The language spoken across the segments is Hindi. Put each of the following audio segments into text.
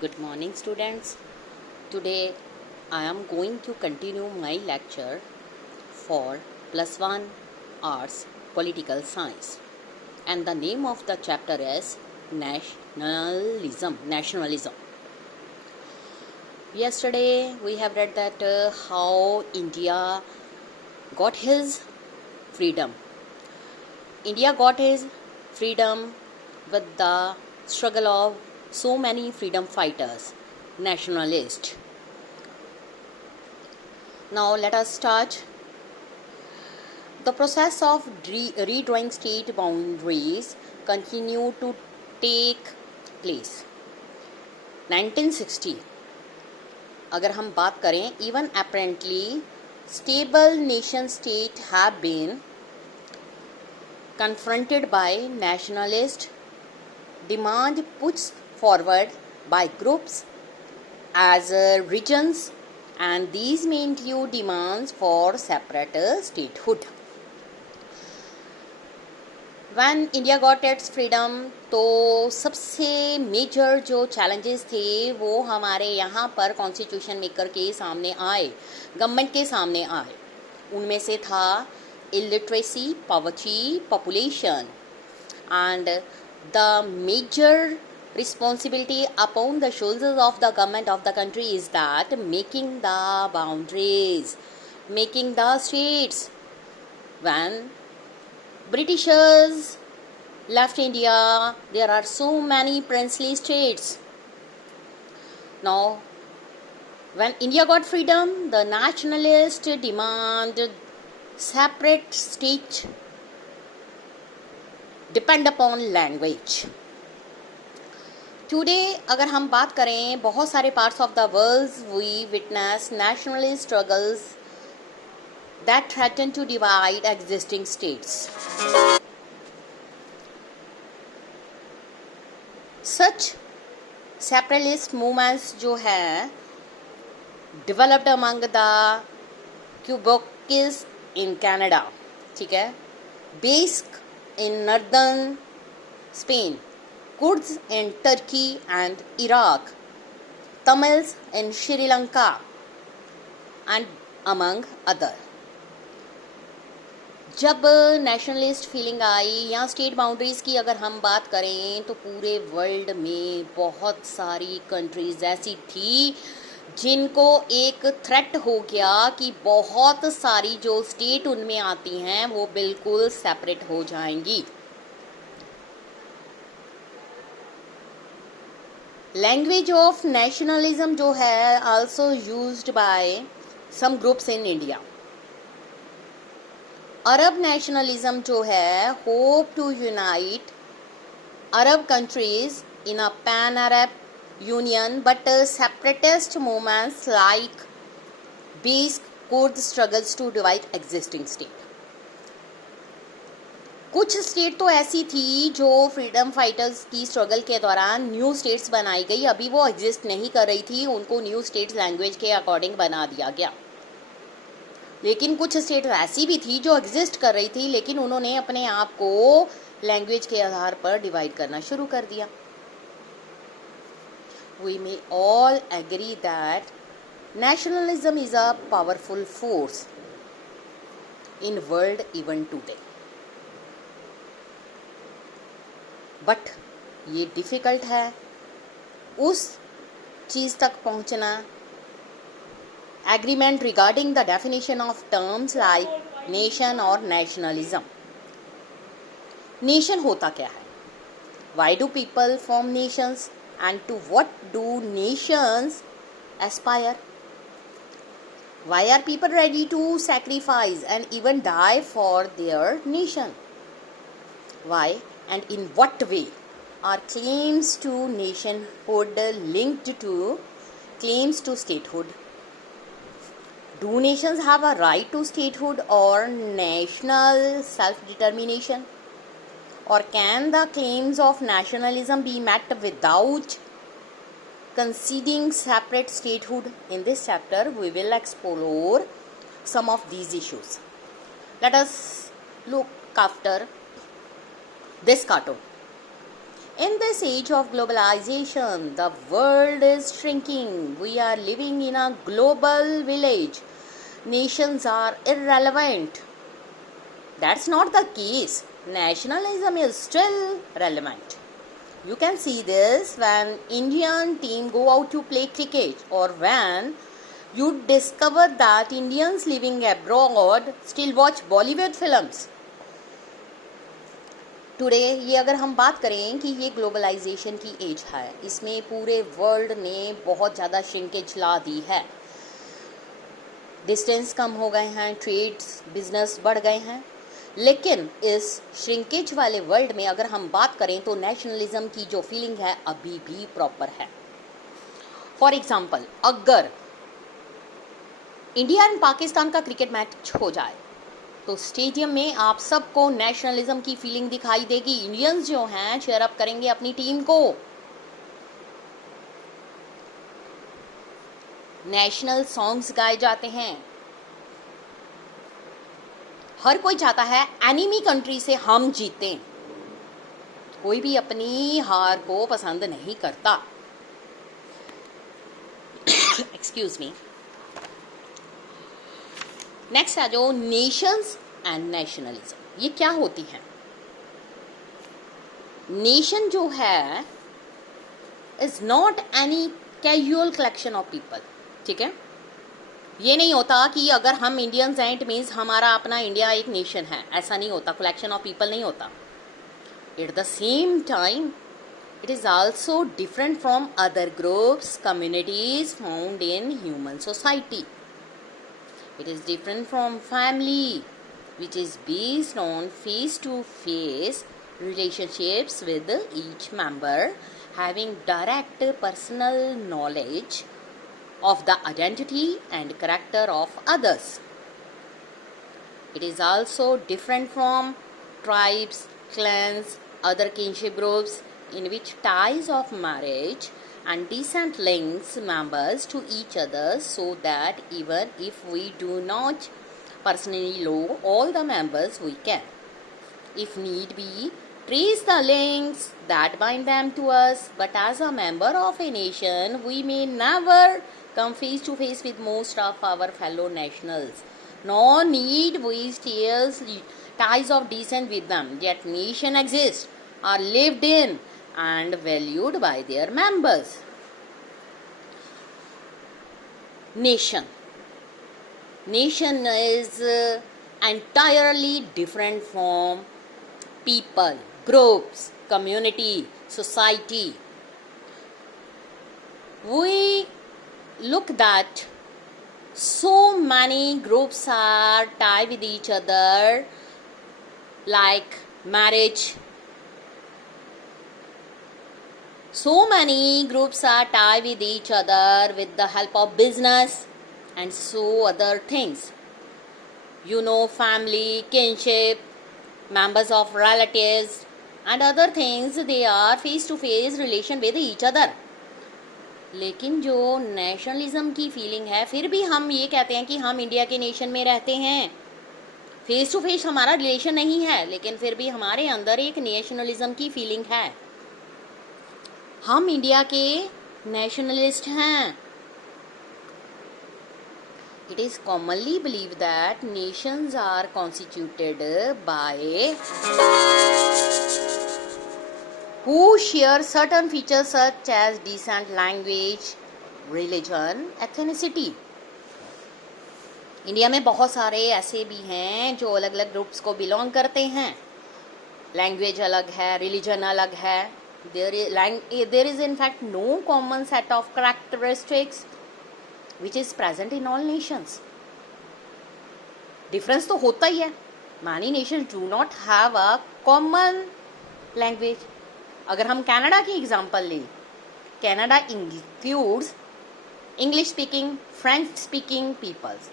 Good morning, students. Today I am going to continue my lecture for plus 1 arts political science, and the name of the chapter is nationalism. Yesterday we have read that how India got his freedom. India got his freedom with the struggle of so many freedom fighters, nationalists. Now let us start. The process of redrawing state boundaries continued to take place. 1960 अगर हम बात करें, even apparently stable nation state have been confronted by nationalist demand pushed forward by groups as regions, and these may include demands for separate statehood. When India got its freedom, तो सबसे मेजर जो चैलेंजेस थे वो हमारे यहाँ पर कॉन्स्टिट्यूशन मेकर के सामने आए, गवर्नमेंट के सामने आए. उनमें से था illiteracy, poverty, population, and the major responsibility upon the shoulders of the government of the country is that making the boundaries, making the states. When Britishers left India, there are so many princely states. Now, when India got freedom, the nationalists demanded separate state depend upon language. Today, अगर हम बात करें, बहुत सारे parts of the world we witness nationalist struggles that threaten to divide existing states. Such separatist movements जो है developed among the Quebecers in Canada, ठीक है, Basque in northern Spain, Kurds in Turkey and Iraq, Tamils in Sri Lanka, and among other. जब नेशनलिस्ट फीलिंग आई या स्टेट बाउंड्रीज़ की अगर हम बात करें, तो पूरे वर्ल्ड में बहुत सारी कंट्रीज़ ऐसी थी जिनको एक थ्रेट हो गया कि बहुत सारी जो स्टेट उनमें आती हैं वो बिल्कुल सेपरेट हो जाएंगी. लैंग्वेज ऑफ नेशनलिज्म जो है also used by some groups in India. Arab nationalism जो है hope to unite Arab countries in a pan Arab union, but separatist movements like Basque Kurd struggles to divide existing state. कुछ स्टेट तो ऐसी थी जो फ्रीडम फाइटर्स की स्ट्रगल के दौरान न्यू स्टेट्स बनाई गई. अभी वो एग्जिस्ट नहीं कर रही थी, उनको न्यू स्टेट्स लैंग्वेज के अकॉर्डिंग बना दिया गया. लेकिन कुछ स्टेट ऐसी भी थी जो एग्जिस्ट कर रही थी, लेकिन उन्होंने अपने आप को लैंग्वेज के आधार पर डिवाइड करना शुरू कर दिया. We may all agree that nationalism is a powerful force in world even today. But ये difficult है उस चीज़ तक पहुंचना. Agreement regarding the definition of terms like nation or nationalism. Nation होता क्या है? Why do people form nations? And to what do nations aspire? Why are people ready to sacrifice and even die for their nation? Why and in what way are claims to nationhood linked to claims to statehood? Do nations have a right to statehood or national self-determination? Or can the claims of nationalism be met without conceding separate statehood? In this chapter, we will explore some of these issues. Let us look after this cartoon. In this age of globalization, the world is shrinking. We are living in a global village. Nations are irrelevant. That's not the case. Nationalism is still relevant. You can see this when Indian team go out to play cricket, or when you discover that Indians living abroad still watch Bollywood films. Today ये अगर हम बात करें कि ये ग्लोबलाइजेशन की एज है, इसमें पूरे वर्ल्ड ने बहुत ज़्यादा श्रिंकेज ला दी है. डिस्टेंस कम हो गए हैं, ट्रेड्स बिजनेस बढ़ गए हैं, लेकिन इस श्रिंकेज वाले वर्ल्ड में अगर हम बात करें तो नेशनलिज्म की जो फीलिंग है अभी भी प्रॉपर है. फॉर एग्जाम्पल, अगर इंडिया एंड पाकिस्तान का क्रिकेट मैच हो जाए तो स्टेडियम में आप सबको नेशनलिज्म की फीलिंग दिखाई देगी. इंडियंस जो हैं चीयर अप करेंगे अपनी टीम को. नेशनल सॉन्ग्स गाए जाते हैं. हर कोई चाहता है एनिमी कंट्री से हम जीतें. कोई भी अपनी हार को पसंद नहीं करता. Excuse me. नेक्स्ट है जो नेशंस एंड नेशनलिज्म. ये क्या होती है? नेशन जो है is not any casual collection of people. ठीक है, ये नहीं होता कि अगर हम इंडियंस हैं इट मीन्स हमारा अपना इंडिया एक नेशन है. ऐसा नहीं होता. कलेक्शन ऑफ पीपल नहीं होता. At the same time it is also different from other groups, communities found in human society. It is different from family, which is based on face-to-face relationships with each member, having direct personal knowledge of the identity and character of others. It is also different from tribes, clans, other kinship groups, in which ties of marriage and descent links members to each other, so that even if we do not personally know all the members, we can, if need be, trace the links that bind them to us. But as a member of a nation, we may never come face to face with most of our fellow nationals, nor need we ties of descent with them. Yet nation exists, are lived in and valued by their members. Nation is entirely different from people, groups, community, society. We look that so many groups are tied with each other, like marriage. So many groups are tied with each other with the help of business and so other things. You know, family, kinship, members of relatives and other things, they are face to face relation with each other. लेकिन जो नेशनलिज्म की फीलिंग है, फिर भी हम ये कहते हैं कि हम इंडिया के नेशन में रहते हैं. फेस टू फेस हमारा रिलेशन नहीं है, लेकिन फिर भी हमारे अंदर एक नेशनलिज्म की फीलिंग है. हम इंडिया के नेशनलिस्ट हैं. It is commonly believed that nations are constituted by who share certain features such as descent, language, religion, ethnicity. India में बहुत सारे ऐसे भी हैं जो अलग अलग ग्रुप्स को बिलोंग करते हैं. लैंग्वेज अलग है, रिलीजन अलग है. There is in fact no common set of characteristics which is present in all nations. Difference तो होता ही है. Many nations do not have a common language. अगर हम कनाडा की एग्जांपल लें, Canada includes English speaking, French speaking peoples.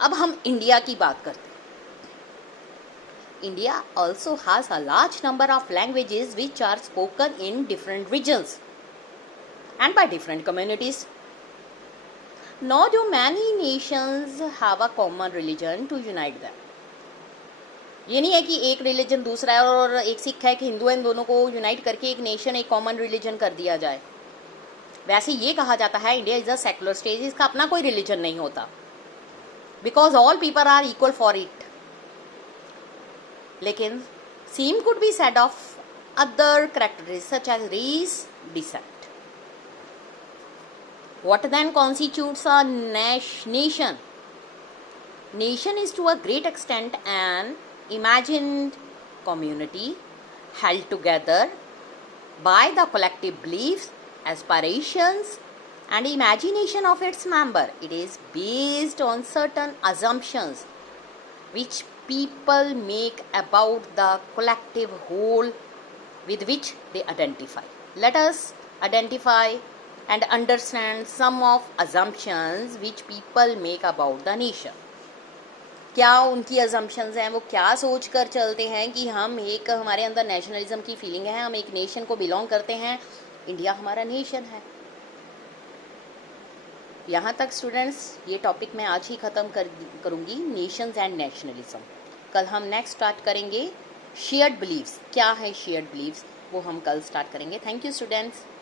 अब हम इंडिया की बात करते हैं. India also has a large number of languages which are spoken in different regions and by different communities. Nor do many nations have a common religion to unite them. ये नहीं है कि एक रिलीजन दूसरा है और एक सिख है, एक हिंदू है, इन दोनों को यूनाइट करके एक नेशन, एक कॉमन रिलीजन कर दिया जाए। वैसे ये कहा जाता है India is a secular state, इसका अपना कोई रिलीजन नहीं होता, because all people are equal for it. लेकिन same could be said of other characteristics such as race, descent. What then constitutes a nation? Nation is to a great extent an imagined community held together by the collective beliefs, aspirations, and imagination of its member. It is based on certain assumptions which people make about the collective whole with which they identify. Let us identify and understand some of assumptions which people make about the nation. क्या उनकी assumptions हैं, वो क्या सोच कर चलते हैं कि हम एक, हमारे अंदर नेशनलिज्म की फीलिंग है, हम एक नेशन को बिलोंग करते हैं, इंडिया हमारा नेशन है। यहाँ तक स्टूडेंट्स ये टॉपिक मैं आज ही ख़त्म करूँगी, नेशंस एंड नेशनलिज्म। कल हम नेक्स्ट स्टार्ट करेंगे शेयर्ड बिलीव्स। क्या है शेयर्ड बिलीव्स, वो हम कल स्टार्ट करेंगे। Thank you students.